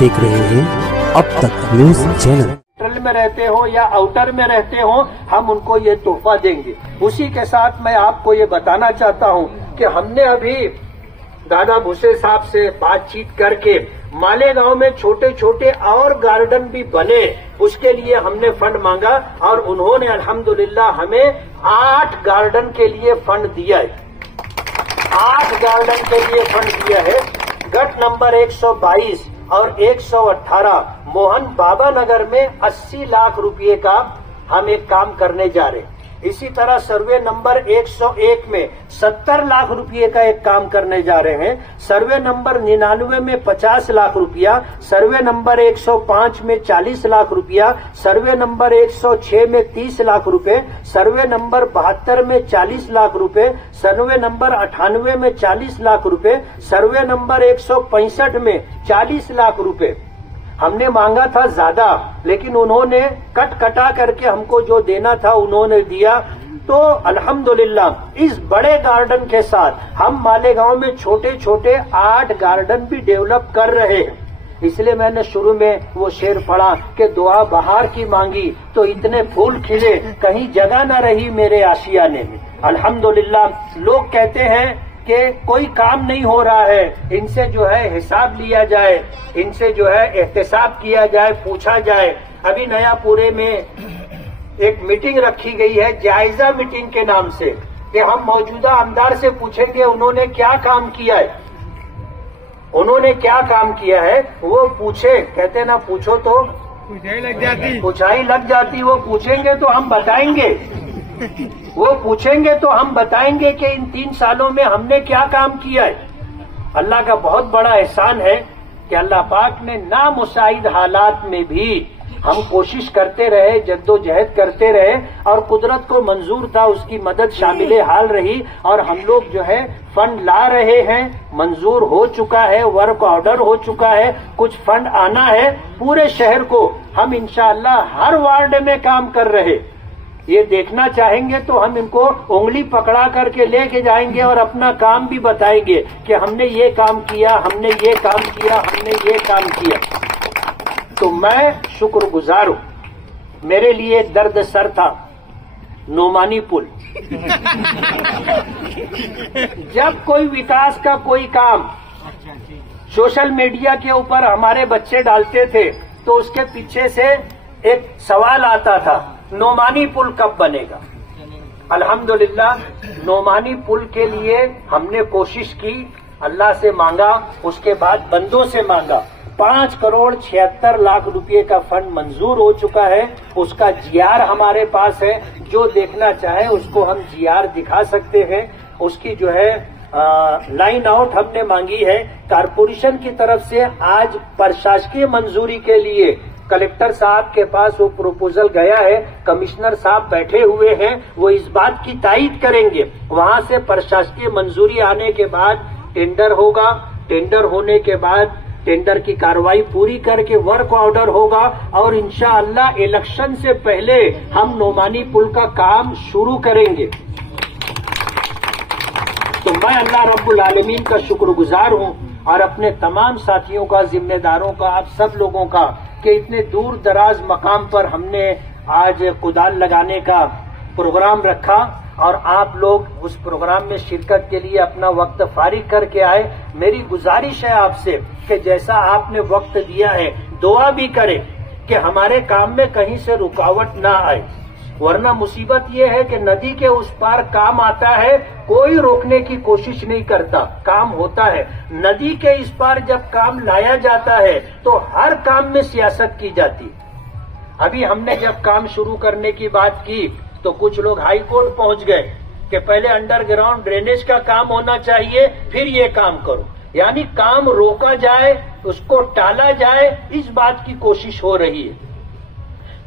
देख रहे हैं अब तक न्यूज चैनल। ट्रेल में रहते हो या आउटर में रहते हो, हम उनको ये तोहफा देंगे। उसी के साथ मैं आपको ये बताना चाहता हूँ कि हमने अभी दादा भूसे साहब से बातचीत करके मालेगांव में छोटे छोटे और गार्डन भी बने, उसके लिए हमने फंड मांगा और उन्होंने अल्हम्दुलिल्लाह हमें 8 गार्डन के लिए फंड दिया है। 8 गार्डन के लिए फंड दिया है। गट नंबर 122 और 118 मोहन बाबा नगर में 80 लाख रुपए का हम एक काम करने जा रहे हैं। इसी तरह सर्वे नंबर 101 में 70 लाख रुपए का एक काम करने जा रहे हैं। सर्वे नंबर 99 में 50 लाख रुपया, सर्वे नंबर 105 में 40 लाख रुपया, सर्वे नंबर 106 में 30 लाख रुपए, सर्वे नंबर 72 में 40 लाख रुपए, सर्वे नंबर 98 में 40 लाख रुपए, सर्वे नंबर 165 में 40 लाख रुपए। हमने मांगा था ज्यादा, लेकिन उन्होंने कटा करके हमको जो देना था उन्होंने दिया। तो अल्हम्दुलिल्लाह इस बड़े गार्डन के साथ हम मालेगांव में छोटे छोटे 8 गार्डन भी डेवलप कर रहे हैं। इसलिए मैंने शुरू में वो शेर पढ़ा कि दुआ बहार की मांगी तो इतने फूल खिले, कहीं जगह न रही मेरे आशियाने में। अल्हम्दुलिल्लाह लोग कहते हैं कि कोई काम नहीं हो रहा है, इनसे जो है हिसाब लिया जाए, इनसे जो है एहतसाब किया जाए, पूछा जाए। अभी नयापुरे में एक मीटिंग रखी गई है जायजा मीटिंग के नाम से कि हम मौजूदा आमदार से पूछेंगे उन्होंने क्या काम किया है, उन्होंने क्या काम किया है। वो पूछे, कहते ना पूछो तो पूछाई लग जाती। वो पूछेंगे तो हम बताएंगे, वो पूछेंगे तो हम बताएंगे कि इन 3 सालों में हमने क्या काम किया है। अल्लाह का बहुत बड़ा एहसान है कि अल्लाह पाक ने नामुसाइद हालात में भी हम कोशिश करते रहे, जद्दोजहद करते रहे और कुदरत को मंजूर था, उसकी मदद शामिल हाल रही और हम लोग जो है फंड ला रहे हैं। मंजूर हो चुका है, वर्क ऑर्डर हो चुका है, कुछ फंड आना है। पूरे शहर को हम इंशाअल्लाह हर वार्ड में काम कर रहे। ये देखना चाहेंगे तो हम इनको उंगली पकड़ा करके लेके जाएंगे और अपना काम भी बताएंगे कि हमने ये काम किया, हमने ये काम किया, हमने ये काम किया। तो मैं शुक्रगुजार हूँ। मेरे लिए दर्द सर था नोमानी पुल। जब कोई विकास का कोई काम सोशल मीडिया के ऊपर हमारे बच्चे डालते थे तो उसके पीछे से एक सवाल आता था, नोमानी पुल कब बनेगा। अल्हम्दुलिल्लाह नोमानी पुल के लिए हमने कोशिश की, अल्लाह से मांगा, उसके बाद बंदों से मांगा। 5 करोड़ 76 लाख रुपए का फंड मंजूर हो चुका है। उसका जीआर हमारे पास है, जो देखना चाहे उसको हम जीआर दिखा सकते हैं। उसकी जो है लाइन आउट हमने मांगी है कारपोरेशन की तरफ से। आज प्रशासकीय मंजूरी के लिए कलेक्टर साहब के पास वो प्रपोजल गया है, कमिश्नर साहब बैठे हुए हैं, वो इस बात की तायीद करेंगे। वहां से प्रशासकीय मंजूरी आने के बाद टेंडर होगा, टेंडर होने के बाद टेंडर की कार्रवाई पूरी करके वर्क ऑर्डर होगा और इंशाअल्लाह इलेक्शन से पहले हम नोमानी पुल का काम शुरू करेंगे। तो मैं अल्लाह रब्बुल आलमीन का शुक्रगुजार हूं और अपने तमाम साथियों का, जिम्मेदारों का, आप सब लोगों का कि इतने दूर दराज मकाम पर हमने आज कुदाल लगाने का प्रोग्राम रखा और आप लोग उस प्रोग्राम में शिरकत के लिए अपना वक्त फारिग करके आए। मेरी गुजारिश है आपसे कि जैसा आपने वक्त दिया है, दुआ भी करें कि हमारे काम में कहीं से रुकावट ना आए, वरना मुसीबत ये है कि नदी के उस पार काम आता है, कोई रोकने की कोशिश नहीं करता, काम होता है। नदी के इस पार जब काम लाया जाता है तो हर काम में सियासत की जाती। अभी हमने जब काम शुरू करने की बात की तो कुछ लोग हाई कोर्ट पहुंच गए कि पहले अंडरग्राउंड ड्रेनेज का काम होना चाहिए, फिर ये काम करो। यानी काम रोका जाए, उसको टाला जाए, इस बात की कोशिश हो रही है।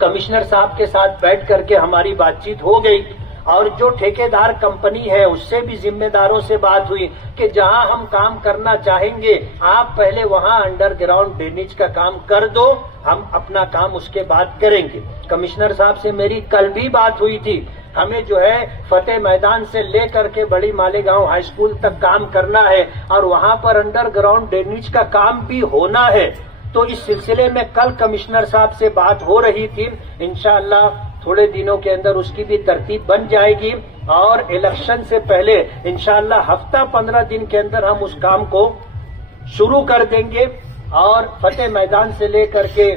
कमिश्नर साहब के साथ बैठ करके हमारी बातचीत हो गई और जो ठेकेदार कंपनी है उससे भी जिम्मेदारों से बात हुई कि जहां हम काम करना चाहेंगे आप पहले वहां अंडरग्राउंड ड्रेनेज का काम कर दो, हम अपना काम उसके बाद करेंगे। कमिश्नर साहब से मेरी कल भी बात हुई थी। हमें जो है फतेह मैदान से लेकर के बड़ी मालेगांव हाई स्कूल तक काम करना है और वहां पर अंडरग्राउंड ड्रेनेज का काम भी होना है। तो इस सिलसिले में कल कमिश्नर साहब से बात हो रही थी। इंशाअल्लाह थोड़े दिनों के अंदर उसकी भी तरतीब बन जाएगी और इलेक्शन से पहले इंशाअल्लाह हफ्ता 15 दिन के अंदर हम उस काम को शुरू कर देंगे और फतेह मैदान से लेकर के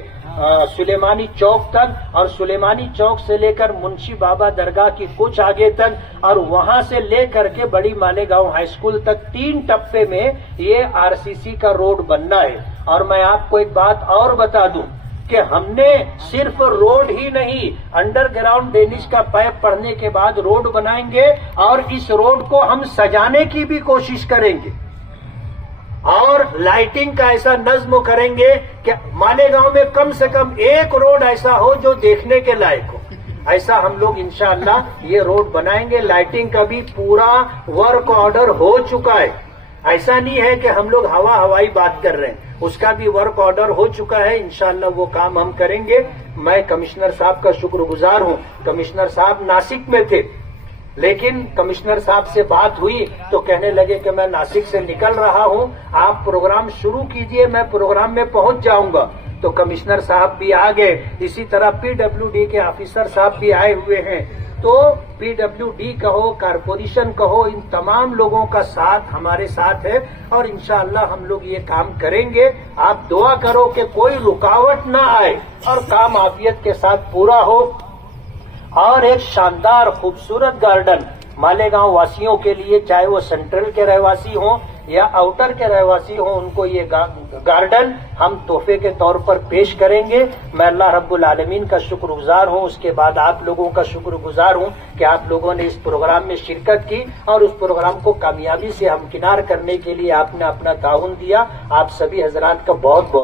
सुलेमानी चौक तक और सुलेमानी चौक से लेकर मुंशी बाबा दरगाह की कुछ आगे तक और वहां से लेकर के बड़ी मालेगांव हाई स्कूल तक 3 टप्पे में ये आरसीसी का रोड बनना है। और मैं आपको एक बात और बता दूं कि हमने सिर्फ रोड ही नहीं, अंडरग्राउंड ड्रेनेज का पाइप पड़ने के बाद रोड बनाएंगे और इस रोड को हम सजाने की भी कोशिश करेंगे और लाइटिंग का ऐसा नज्म करेंगे कि मालेगांव में कम से कम एक रोड ऐसा हो जो देखने के लायक हो। ऐसा हम लोग इंशाअल्लाह ये रोड बनाएंगे। लाइटिंग का भी पूरा वर्क ऑर्डर हो चुका है। ऐसा नहीं है कि हम लोग हवाई बात कर रहे हैं, उसका भी वर्क ऑर्डर हो चुका है। इंशाअल्लाह वो काम हम करेंगे। मैं कमिश्नर साहब का शुक्रगुजार हूं। कमिश्नर साहब नासिक में थे, लेकिन कमिश्नर साहब से बात हुई तो कहने लगे कि मैं नासिक से निकल रहा हूं, आप प्रोग्राम शुरू कीजिए, मैं प्रोग्राम में पहुंच जाऊंगा। तो कमिश्नर साहब भी आ गए, इसी तरह पीडब्ल्यूडी के ऑफिसर साहब भी आए हुए हैं। तो पीडब्ल्यूडी कहो, कारपोरेशन कहो, इन तमाम लोगों का साथ हमारे साथ है और इंशाअल्लाह हम लोग ये काम करेंगे। आप दुआ करो कि कोई रुकावट ना आए और काम आफियत के साथ पूरा हो और एक शानदार खूबसूरत गार्डन मालेगांव वासियों के लिए, चाहे वो सेंट्रल के रहवासी हों या आउटर के रहवासी हों, उनको ये गार्डन हम तोहफे के तौर पर पेश करेंगे। मैं अल्लाह रब्बुल आलमीन का शुक्रगुजार हूं, उसके बाद आप लोगों का शुक्रगुजार हूं कि आप लोगों ने इस प्रोग्राम में शिरकत की और उस प्रोग्राम को कामयाबी से हमकिनार करने के लिए आपने अपना ताउन दिया। आप सभी हजरात का बहुत बहुत